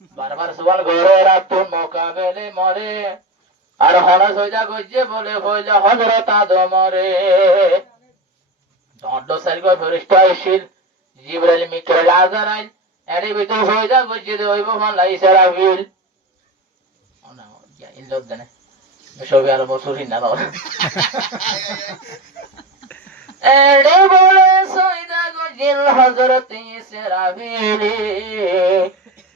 বারবার সওয়াল ঘরে রাতুন মোকাবেলে মরে আর হনস হইয়া গজ্জে বলে হইলা হযরত আদমরে দণ্ড সারিগো ফেরেশতা এসিল জিবরাইল মিকাইল আজরাইল এডি ভিতর হইয়া গজ্জে হইব মালা ইসরাফিল ওনা ইয়া ইল্লত দেনে সবে আর বসুরি না বাবা এডি বলে সইদা গজ্জিল হযরত ইসরাফিল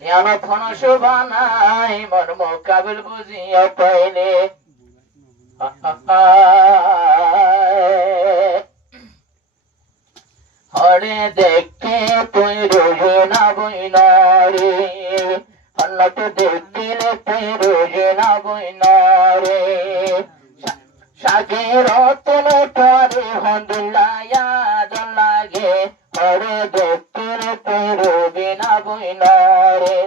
ইয়ানা ফন শুবানাই মন মোকাবিল বুঝিয়া পাইলে হরে দেখতে তুই রোজে না বইনারে হন্নত দেখিলে তুই রোজে না বইনারে সাগে রতন পরে হন্দুল্লায়া লাগে হরে দেখতে তুই রোজে না বইনারে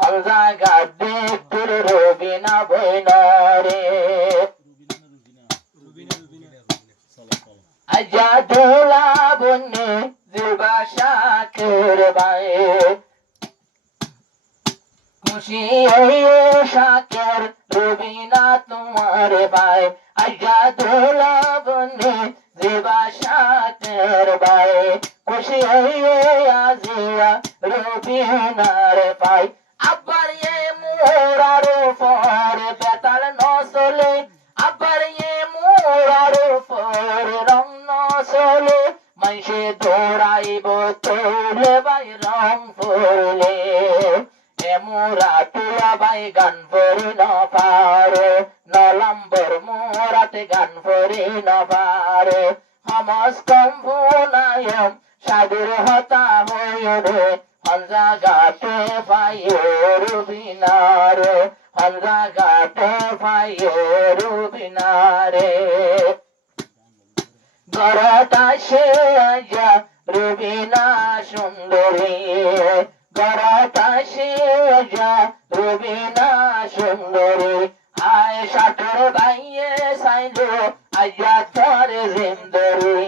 হলজা গাদে তুই রোজে না বইনারে আজাদুলা বন্নে জিবা শাকের বায়ে খুশি হয়ে শাকের রবিনা তোমার বায়ে আজাদুলা বন্নে জিবা শাকের বায়ে খুশি হয়ে আজিয়া রবিনার পাই আবার এ মোরার ফর বেতাল নসলে আবার এ মোরার ফর রং নসলে মাইসে দৌড়াইব তোলে বাই রং ফুলে এ মোরা তুলা বাই গান ফরি ন পারে নলম্বর মোরাতে গান ফরি ন পারে হামাস কম্পুনায়ম সাগর হতা হয়ে রে হলজা গাতে পাইয়ে রুবিনারে হলজা গাতে পাইয়ে রুবিনারে গরতা সে আজা রুবিনা সুন্দরী গরতা সে আজা রুবিনা সুন্দরী আয় শাটর বাইয়ে সাইলো আজা তোর জিন্দরি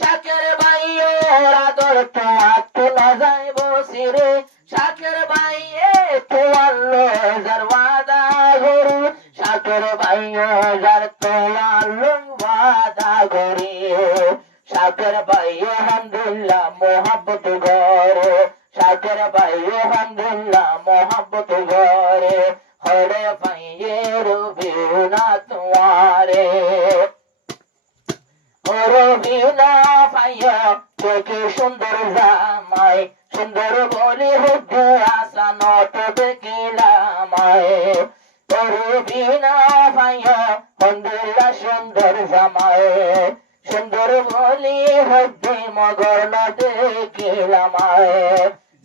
শাকের বাইয়ে রাদর তো আত্ম না যাইব সিরে শাকের বাইয়ে তো আল্লো জারওয়াদা গরু শাকের বাইয়ে জার তো আল্লো ওয়াদা গরি শাকের বাইয়ে হামদুল্লাহ মোহাব্বত গরে শাকের বাইয়ে হামদুল্লাহ মোহাব্বত গরে হরে বাইয়ে রবিনা তোমারে রবিনা পাইয়া তোকে সুন্দর জামাই সুন্দর বলে হতে আসা নত দেখিলামায় রবিনা পাইয়া বন্ধুল্লা সুন্দর জামাই সুন্দর বলে হতে মগর ন দেখিলামায়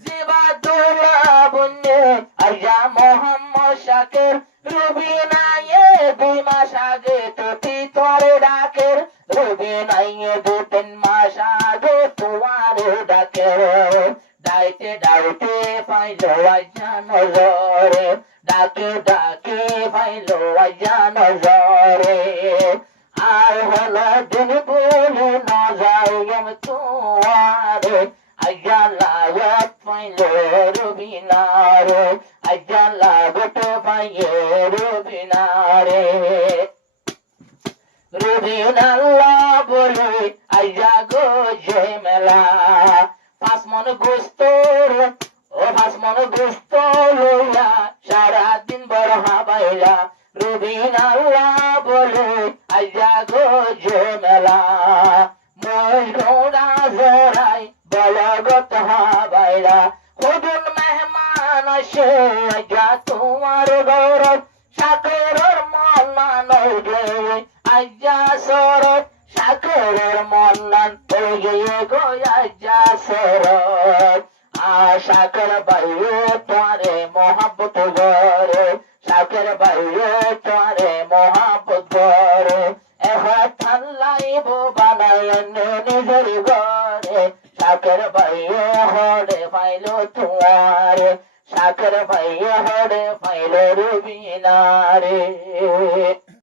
জিবা তোলা বন্যে আইয়া মোহাম্মদ শাকের রবিনা এ 2 মাস আগে তোকে তোরে ডাকের রবিনাইয়ে 2-3 মাস আগে তোমারে ডাকের ডাইতে ডাইতে পাইলো আইয়া নজরে ডাকে ডাকে পাইলো আইয়া নজরে আর হলো দিন বলে না যাই আমি তোমারে আইয়া লাগত পাইলো রবিনারে আইয়া লাগত পাইয়ে রবিনারে রবিনাল্লাহ বলে আইয়া গো যে মেলা 5 মন গোস্ত ও 5 মন গোস্ত লইয়া সারাদিন বড় হাবাইলা রবিনাল্লাহ বলে আইয়া গো যে মেলা মই ঘোড়া জড়াই বলগত হাবাইলা হুজুর মেহমান আসে আইয়া তোমার গৌরব শাকরের মন মানই গে আইয়া সরব শাকরের মন নান গিয়ে গো আইয়া সরব শাকর বাইয়ে তোরে মোহাব্বত গরে শাকর বাইয়ে তোরে মোহাব্বত গরে থাল্লাইব বানায় নিজের গরে শাকর বাইয়ে হরে পাইলো তোমারে শাকর বাইয়ে হরে পাইলো রবিনারে।